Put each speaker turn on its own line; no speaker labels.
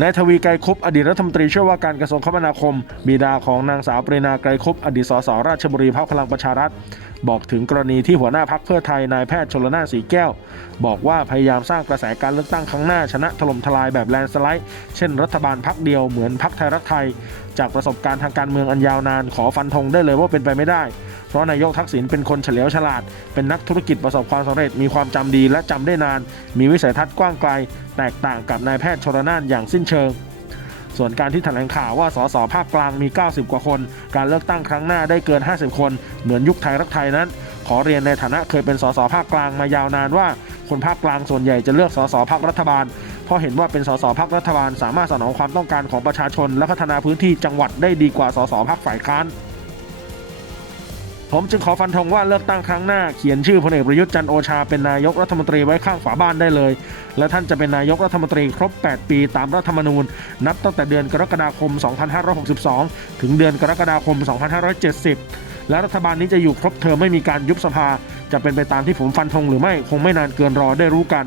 นายทวีไกรคุปอดีตรัฐมนตรีช่วยว่าการกระทรวงคมนาคม บิดาของนางสาวปรินาไกรคุปอดีตสสราชบุรีพรรคพลังประชารัฐ บอกถึงกรณีที่หัวหน้าพักเพื่อไทยนายแพทย์ชลนาสีแก้ว บอกว่าพยายามสร้างกระแสการเลือกตั้งครั้งหน้าชนะถล่มทลายแบบแลนสไลด์ เช่นรัฐบาลพักเดียวเหมือนพักไทยรักไทย จากประสบการณ์ทางการเมืองอันยาวนานขอฟันธงได้เลยว่าเป็นไปไม่ได้ เพราะนายกทักษิณเป็นคนเฉลียวฉลาด เป็นนักธุรกิจประสบความสำเร็จมีความจำดีและจำได้นาน มีวิสัยทัศน์กว้างไกล แตกต่างกับนายแพทย์ชลนานอย่างสิ้นเชิงส่วนการที่แถลงข่าวว่าสสภาคกลางมี 90 กว่าคน การเลือกตั้งครั้งหน้าได้เกิน 50 คน เหมือนยุคไทยรักไทยนั้น ขอเรียนในฐานะเคยเป็นสสภาคกลางมายาวนานว่า คนภาคกลางส่วนใหญ่จะเลือกสสภาครัฐบาล เพราะเห็นว่าเป็นสสภาครัฐบาล สามารถสนองความต้องการของประชาชน และพัฒนาพื้นที่จังหวัดได้ดีกว่าสสภาคฝ่ายค้าน ผมจึงขอฟันธงว่าเลือกตั้งครั้งหน้าเขียนชื่อพลเอกประยุทธ์จันโอชาเป็นนายกรัฐมนตรีไว้ข้างฝาบ้านได้เลย และท่านจะเป็นนายกรัฐมนตรีครบ 8 ปีตามรัฐธรรมนูญ นับตั้งแต่เดือนกรกฎาคม 2562 ถึงเดือนกรกฎาคม 2570 และรัฐบาลนี้จะอยู่ครบเทอมไม่มีการยุบสภา จะเป็นไปตามที่ผมฟันธงหรือไม่คงไม่นานเกินรอได้รู้กัน